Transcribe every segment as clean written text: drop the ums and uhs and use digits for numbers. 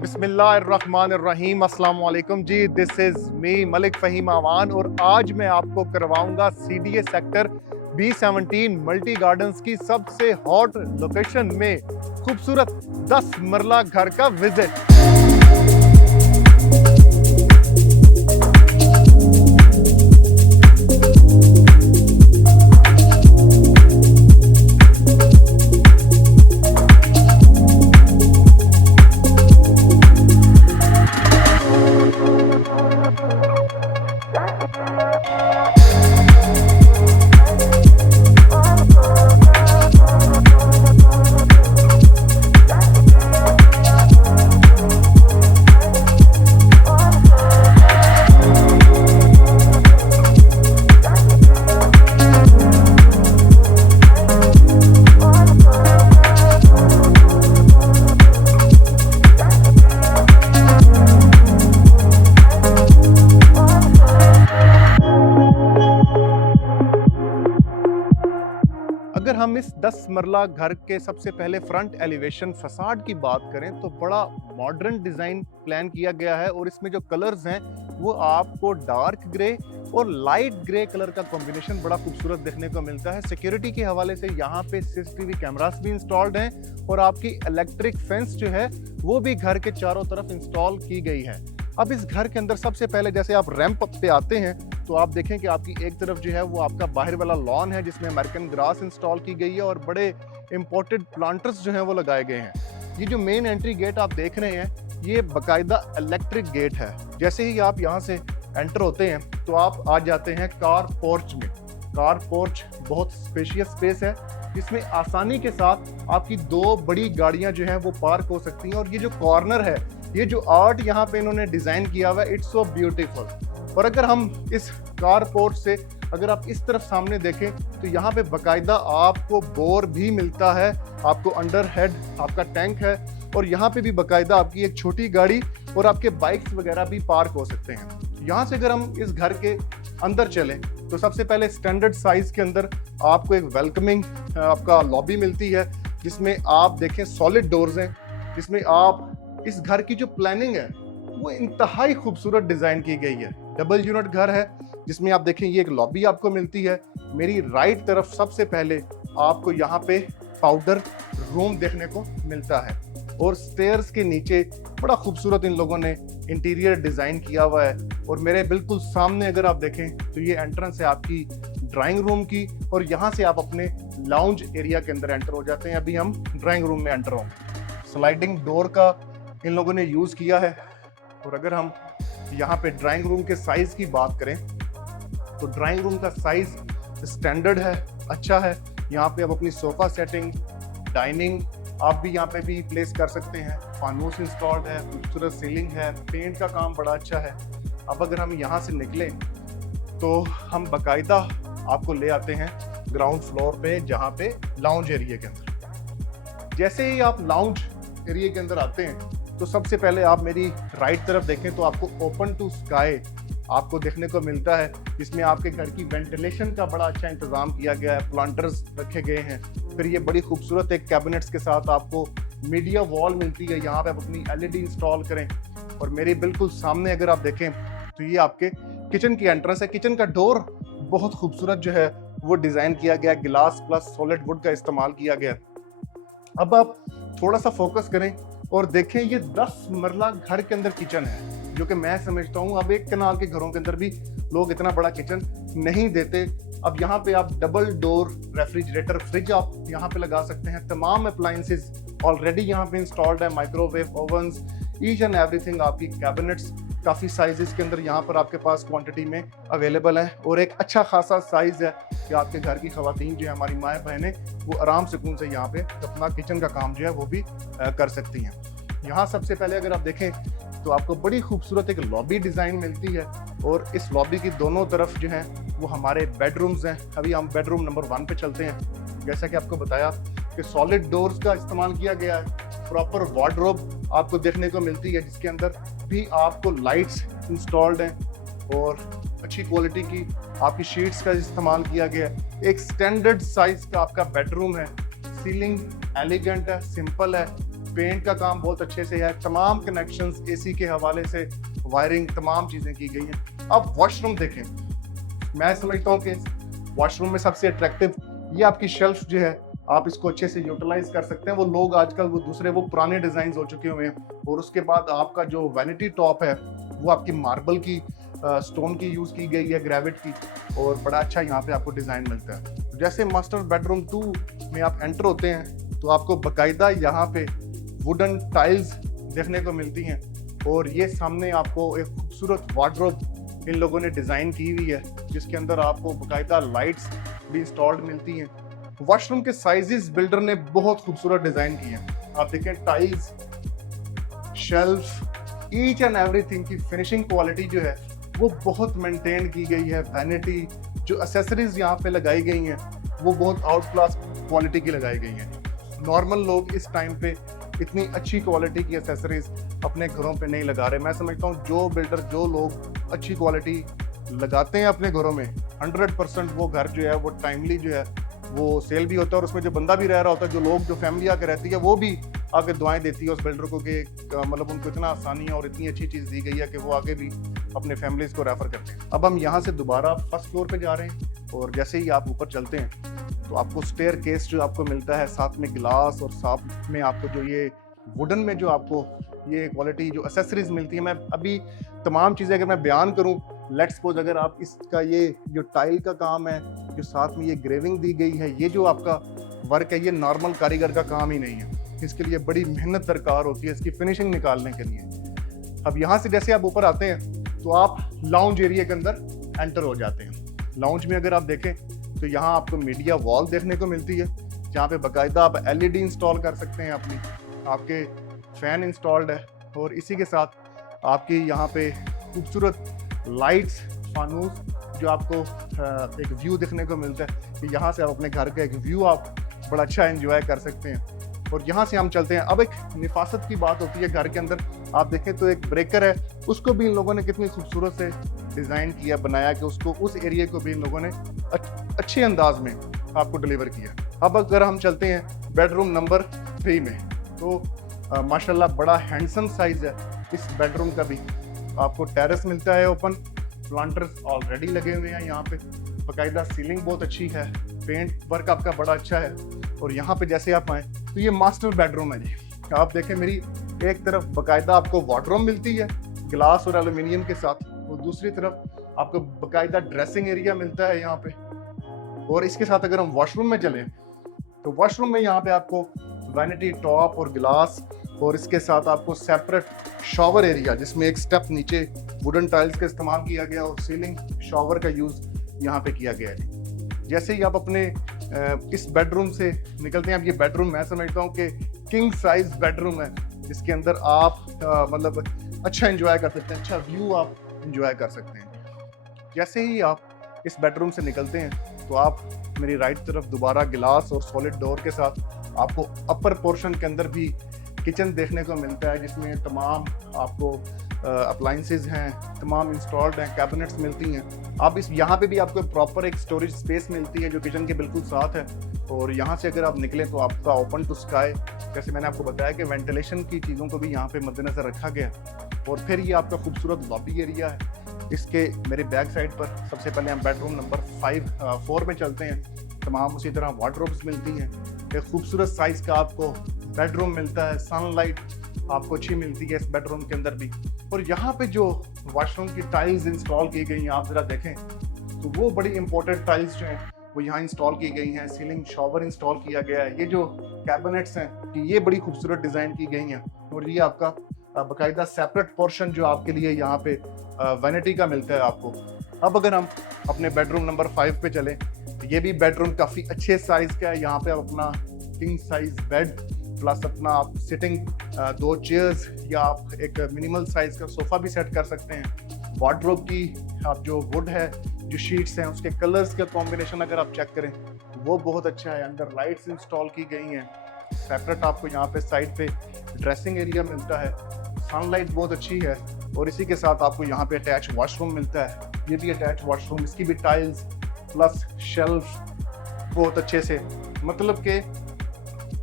बिस्मिल्लाहिर्रहमानिर्रहीम, अस्सलाम वालेकुम जी। This is me Malik Fahim Awan और आज मैं आपको करवाऊंगा CDA sector B17 multi gardens की सबसे हॉट लोकेशन में खूबसूरत 10 मरला घर का विजिट। अगर हम इस 10 मरला घर के सबसे पहले फ्रंट एलिवेशन फसाड की बात करें तो बड़ा मॉडर्न डिज़ाइन प्लान किया गया है और इसमें जो कलर्स हैं वो आपको डार्क ग्रे और लाइट ग्रे कलर का कॉम्बिनेशन बड़ा खूबसूरत देखने को मिलता है। सिक्योरिटी के हवाले से यहाँ पे CCTV कैमरास भी इंस्टॉल्ड हैं और आपकी इलेक्ट्रिक फेंस जो है वो भी घर के चारों तरफ इंस्टॉल की गई है। अब इस घर के अंदर सबसे पहले जैसे आप रैंप पे आते हैं तो आप देखें कि आपकी एक तरफ जो है वो आपका बाहर वाला लॉन है जिसमें अमेरिकन ग्रास इंस्टॉल की गई है और बड़े इंपोर्टेड प्लांटर्स जो हैं वो लगाए गए हैं। ये जो मेन एंट्री गेट आप देख रहे हैं ये बाकायदा इलेक्ट्रिक गेट है। जैसे ही आप यहाँ से एंटर होते हैं तो आप आ जाते हैं कार पोर्च में। कार पोर्च बहुत स्पेशियस स्पेस है जिसमें आसानी के साथ आपकी दो बड़ी गाड़ियां जो हैं वो पार्क हो सकती हैं। और ये जो कॉर्नर है, ये जो आर्ट यहाँ पे इन्होंने डिजाइन किया हुआ है, इट्स सो ब्यूटीफुल। और अगर हम इस कार पोर्ट से अगर आप इस तरफ सामने देखें तो यहाँ पे बाकायदा आपको बोर भी मिलता है, आपको अंडर हेड आपका टैंक है और यहाँ पे भी बाकायदा आपकी एक छोटी गाड़ी और आपके बाइक्स वगैरह भी पार्क हो सकते हैं। यहाँ से अगर हम इस घर के अंदर चलें तो सबसे पहले स्टैंडर्ड साइज के अंदर आपको एक वेलकमिंग आपका लॉबी मिलती है जिसमें आप देखें सॉलिड डोर्स हैं, जिसमें आप इस घर की जो प्लानिंग है वो इंतहाई खूबसूरत डिजाइन की गई है। डबल यूनिट घर है जिसमें आप देखें ये एक लॉबी आपको मिलती है। मेरी राइट तरफ सबसे पहले आपको यहाँ पे पाउडर रूम देखने को मिलता है और स्टेयर्स के नीचे बड़ा खूबसूरत इन लोगों ने इंटीरियर डिजाइन किया हुआ है। और मेरे बिल्कुल सामने अगर आप देखें तो ये एंट्रेंस है आपकी ड्राइंग रूम की और यहाँ से आप अपने लाउंज एरिया के अंदर एंटर हो जाते हैं। अभी हम ड्राइंग रूम में एंटर होंगे। स्लाइडिंग डोर का इन लोगों ने यूज किया है। और अगर हम यहाँ पे ड्राइंग रूम के साइज की बात करें तो ड्राइंग रूम का साइज स्टैंडर्ड है, अच्छा है। यहाँ पे आप अपनी सोफा सेटिंग, डाइनिंग आप भी यहाँ पे भी प्लेस कर सकते हैं। फानूस इंस्टॉल्ड है, खूबसूरत सीलिंग है, पेंट का काम बड़ा अच्छा है। अब अगर हम यहाँ से निकलें तो हम बाकायदा आपको ले आते हैं ग्राउंड फ्लोर पे जहाँ पे लाउंज एरिया के अंदर। जैसे ही आप लाउंज एरिया के अंदर आते हैं तो सबसे पहले आप मेरी राइट तरफ देखें तो आपको ओपन टू स्काई आपको देखने को मिलता है जिसमें आपके घर की वेंटिलेशन का बड़ा अच्छा इंतजाम किया गया है, प्लांटर्स रखे गए हैं। फिर ये बड़ी खूबसूरत एक कैबिनेट्स के साथ आपको मीडिया वॉल मिलती है, यहाँ पे आप अपनी LED इंस्टॉल करें। और मेरे बिल्कुल सामने अगर आप देखें तो ये आपके किचन की एंट्रेंस है। किचन का डोर बहुत खूबसूरत जो है वो डिजाइन किया गया, गिलास प्लस सॉलिड वुड का इस्तेमाल किया गया। अब आप थोड़ा सा फोकस करें और देखें ये 10 मरला घर के अंदर किचन है जो कि मैं समझता हूँ अब एक कनाल के घरों के अंदर भी लोग इतना बड़ा किचन नहीं देते। अब यहाँ पे आप डबल डोर रेफ्रिजरेटर फ्रिज आप यहाँ पे लगा सकते हैं। तमाम अप्लायंसेस ऑलरेडी यहाँ पे इंस्टॉल्ड है, माइक्रोवेव ओवन्स, ईच एंड एवरीथिंग। आपकी कैबिनेट्स काफ़ी साइजेस के अंदर यहाँ पर आपके पास क्वांटिटी में अवेलेबल है और एक अच्छा खासा साइज है कि आपके घर की खवातीन जो है, हमारी माएँ बहनें, वो आराम सुकून से यहाँ पे अपना किचन का काम जो है वो भी कर सकती हैं। यहाँ सबसे पहले अगर आप देखें तो आपको बड़ी खूबसूरत एक लॉबी डिज़ाइन मिलती है और इस लॉबी की दोनों तरफ जो है वो हमारे बेडरूम्स हैं। अभी हम बेडरूम नंबर 1 पे चलते हैं। जैसा कि आपको बताया कि सॉलिड डोर्स का इस्तेमाल किया गया है, प्रॉपर वार्डरोब आपको देखने को मिलती है जिसके अंदर भी आपको लाइट्स इंस्टॉल्ड हैं और अच्छी क्वालिटी की आपकी शीट्स का इस्तेमाल किया गया है। एक स्टैंडर्ड साइज का आपका बेडरूम है। सीलिंग एलिगेंट है, सिंपल है पेंट का काम बहुत अच्छे से है, तमाम कनेक्शंस एसी के हवाले से, वायरिंग, तमाम चीज़ें की गई हैं। अब वॉशरूम देखें, मैं समझता हूँ कि वॉशरूम में सबसे अट्रैक्टिव ये आपकी शेल्फ जो है, आप इसको अच्छे से यूटिलाइज कर सकते हैं। वो लोग आजकल वो पुराने डिज़ाइन हो चुके हुए हैं। और उसके बाद आपका जो वैनिटी टॉप है वो आपकी मार्बल की स्टोन की यूज़ की गई है, ग्रेविट की, और बड़ा अच्छा यहाँ पे आपको डिज़ाइन मिलता है। जैसे मास्टर बेडरूम 2 में आप एंटर होते हैं तो आपको बाकायदा यहाँ पे वुडन टाइल्स देखने को मिलती हैं, और ये सामने आपको एक खूबसूरत वार्डरोब इन लोगों ने डिज़ाइन की हुई है, जिसके अंदर आपको बाकायदा लाइट्स भी इंस्टॉल्ड मिलती हैं। वॉशरूम के साइजेस बिल्डर ने बहुत खूबसूरत डिज़ाइन किए हैं। आप देखें tiles, shelf, each and everything की फिनिशिंग क्वालिटी जो है वो बहुत मेंटेन की गई है। वैनिटी, जो एसेसरीज यहाँ पे लगाई गई हैं वो बहुत आउट क्लास क्वालिटी की लगाई गई हैं। नॉर्मल लोग इस टाइम पे इतनी अच्छी क्वालिटी की एसेसरीज अपने घरों पे नहीं लगा रहे। मैं समझता हूँ जो बिल्डर, जो लोग अच्छी क्वालिटी लगाते हैं अपने घरों में, 100% वो घर जो है वो टाइमली जो है वो सेल भी होता है, और उसमें जो बंदा भी रह रहा होता है, जो लोग, जो फैमिली आके रहती है, वो भी आगे दुआएं देती है उस बिल्डर को कि मतलब उनको इतना आसानी और इतनी अच्छी चीज़ दी गई है कि वो आगे भी अपने फैमिलीज को रेफर करते हैं। अब हम यहाँ से दोबारा फर्स्ट फ्लोर पे जा रहे हैं, और जैसे ही आप ऊपर चलते हैं तो आपको स्टेयर केस जो आपको मिलता है, साथ में गिलास, और साथ में आपको जो ये वुडन में जो आपको ये क्वालिटी जो एसेसरीज मिलती है। मैं अभी तमाम चीज़ें अगर मैं बयान करूं, लेट्स सपोज अगर आप इसका ये जो टाइल का काम है, जो साथ में ये ग्रेविंग दी गई है, ये जो आपका वर्क है, ये नॉर्मल कारीगर का काम ही नहीं है। इसके लिए बड़ी मेहनत दरकार होती है इसकी फिनिशिंग निकालने के लिए। अब यहाँ से जैसे आप ऊपर आते हैं तो आप लाउंज एरिया के अंदर एंटर हो जाते हैं। लाउंज में अगर आप देखें तो यहाँ आपको मीडिया वॉल देखने को मिलती है, जहाँ पे बाकायदा आप LED इंस्टॉल कर सकते हैं अपनी, आपके फैन इंस्टॉल्ड है, और इसी के साथ आपकी यहाँ पे खूबसूरत लाइट्स, फानूस, जो आपको एक व्यू देखने को मिलता है कि यहाँ से आप अपने घर का एक व्यू आप बड़ा अच्छा एंजॉय कर सकते हैं। और यहाँ से हम चलते हैं। अब एक निफासत की बात होती है घर के अंदर, आप देखें तो एक ब्रेकर है, उसको भी इन लोगों ने कितनी खूबसूरत से डिज़ाइन किया, बनाया कि उसको, उस एरिया को भी इन लोगों ने अच्छे अंदाज में आपको डिलीवर किया। अब अगर हम चलते हैं बेडरूम नंबर 3 में, तो माशाल्लाह बड़ा हैंडसम साइज है इस बेडरूम का भी। आपको टेरेस मिलता है ओपन, प्लांटर्स ऑलरेडी लगे हुए हैं यहाँ पे, बाकायदा सीलिंग बहुत अच्छी है, पेंट वर्क आपका बड़ा अच्छा है। और यहाँ पे जैसे आप आए तो ये मास्टर बेडरूम है जी। आप देखें, मेरी एक तरफ बाकायदा आपको वार्डरोब मिलती है ग्लास और एल्यूमिनियम के साथ, और दूसरी तरफ आपको बाकायदा ड्रेसिंग एरिया मिलता है यहाँ पे। और इसके साथ अगर हम वॉशरूम में चलें तो वॉशरूम में यहाँ पे आपको वैनिटी टॉप और गिलास, और इसके साथ आपको सेपरेट शॉवर एरिया जिसमें एक स्टेप नीचे वुडन टाइल्स का इस्तेमाल किया गया, और सीलिंग शॉवर का यूज़ यहाँ पे किया गया है। जैसे ही आप अपने इस बेडरूम से निकलते हैं, अब ये बेडरूम मैं समझता हूँ कि किंग साइज बेडरूम है, जिसके अंदर आप मतलब अच्छा एंजॉय कर सकते हैं, अच्छा व्यू आप एंजॉय कर सकते हैं। जैसे ही आप इस बेडरूम से निकलते हैं तो आप मेरी राइट तरफ दोबारा गिलास और सॉलिड डोर के साथ आपको अपर पोर्शन के अंदर भी किचन देखने को मिलता है, जिसमें तमाम आपको अप्लाइंसेस हैं, तमाम इंस्टॉल्ड हैं, कैबिनेट्स मिलती हैं। आप इस यहाँ पे भी आपको प्रॉपर एक स्टोरेज स्पेस मिलती है जो किचन के बिल्कुल साथ है। और यहाँ से अगर आप निकलें तो आपका ओपन टू स्काई, जैसे मैंने आपको बताया कि वेंटिलेशन की चीज़ों को भी यहाँ पे मद्देनजर रखा गया। और फिर ये आपका खूबसूरत लॉबी एरिया है। इसके मेरे बैक साइड पर सबसे पहले हम बेडरूम नंबर 4 में चलते हैं। तमाम उसी तरह वार्डरोब्स मिलती हैं, एक खूबसूरत साइज़ का आपको बेडरूम मिलता है, सनलाइट आपको अच्छी मिलती है इस बेडरूम के अंदर भी। और यहाँ पे जो वॉशरूम की टाइल्स इंस्टॉल की गई हैं, आप ज़रा देखें तो वो बड़ी इंपॉर्टेंट टाइल्स जो हैं वो यहाँ इंस्टॉल की गई हैं। सीलिंग शॉवर इंस्टॉल किया गया है। ये जो कैबिनेट्स हैं कि ये बड़ी खूबसूरत डिज़ाइन की गई हैं। और ये आपका बाकायदा सेपरेट पोर्शन जो आपके लिए यहाँ पे वैनिटी का मिलता है आपको। अब अगर हम अपने बेडरूम नंबर 5 पे चलें, तो ये भी बेडरूम काफ़ी अच्छे साइज़ का है। यहाँ पे आप अपना किंग साइज बेड प्लस अपना आप सिटिंग 2 चेयर्स या आप एक मिनिमल साइज का सोफ़ा भी सेट कर सकते हैं। वार्डरोब की आप जो वुड है, जो शीट्स हैं, उसके कलर्स का कॉम्बिनेशन अगर आप चेक करें वो बहुत अच्छा है। अंदर लाइट्स इंस्टॉल की गई हैं। सेपरेट आपको यहाँ पे साइड पे ड्रेसिंग एरिया मिलता है। सनलाइट बहुत अच्छी है। और इसी के साथ आपको यहाँ पे अटैच वॉशरूम मिलता है। ये भी अटैच वॉशरूम, इसकी भी टाइल्स प्लस शेल्फ बहुत अच्छे से, मतलब कि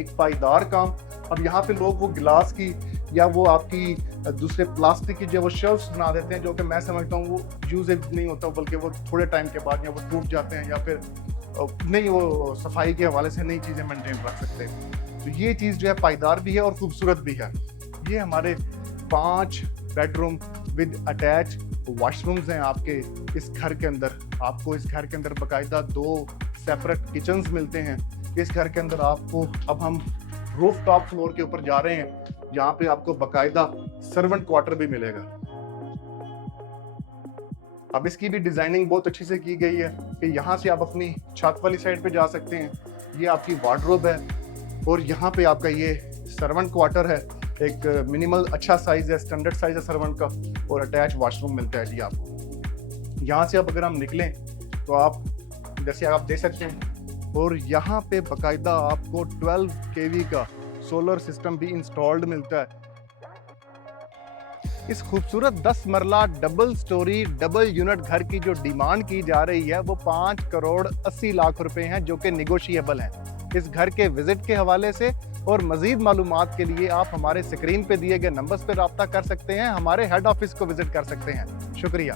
एक पायदार काम अब यहाँ पे लोग वो गिलास की या वो आपकी दूसरे प्लास्टिक की जो वो शेल्फ्स बना देते हैं, जो कि मैं समझता हूँ वो यूजेबल नहीं होता, बल्कि वो थोड़े टाइम के बाद या वो टूट जाते हैं या फिर नहीं वो सफाई के हवाले से नई चीज़ें मेंटेन रख सकते। तो ये चीज़ जो है पायदार भी है और खूबसूरत भी है। ये हमारे 5 बेडरूम विद अटैच वॉशरूम्स हैं आपके इस घर के अंदर। आपको इस घर के अंदर बाकायदा 2 सेपरेट किचन्स मिलते हैं। इस घर के अंदर आपको, अब हम रूफ टॉप फ्लोर के ऊपर जा रहे हैं, यहाँ पे आपको बाकायदा सर्वेंट क्वार्टर भी मिलेगा। अब इसकी भी डिजाइनिंग बहुत अच्छी से की गई है कि यहाँ से आप अपनी छत वाली साइड पे जा सकते हैं। ये आपकी वार्डरोब है और यहाँ पे आपका ये सर्वेंट क्वार्टर है। एक मिनिमल अच्छा साइज है, स्टैंडर्ड साइज है सर्वेंट का, और अटैच वॉशरूम मिलता है जी आपको। यहाँ से अब अगर हम निकलें तो आप जैसे आप देख सकते हैं, और यहाँ पे बाकायदा आपको 12 kV का सोलर सिस्टम भी इंस्टॉल्ड मिलता है। इस खूबसूरत 10 मरला डबल स्टोरी डबल यूनिट घर की जो डिमांड की जा रही है वो 5 करोड़ 80 लाख रुपए हैं, जो कि निगोशिएबल हैं। इस घर के विजिट के हवाले से और मजीद मालूमात के लिए आप हमारे स्क्रीन पे दिए गए नंबर्स पर रब्ता कर सकते हैं, हमारे हेड ऑफिस को विजिट कर सकते हैं। शुक्रिया।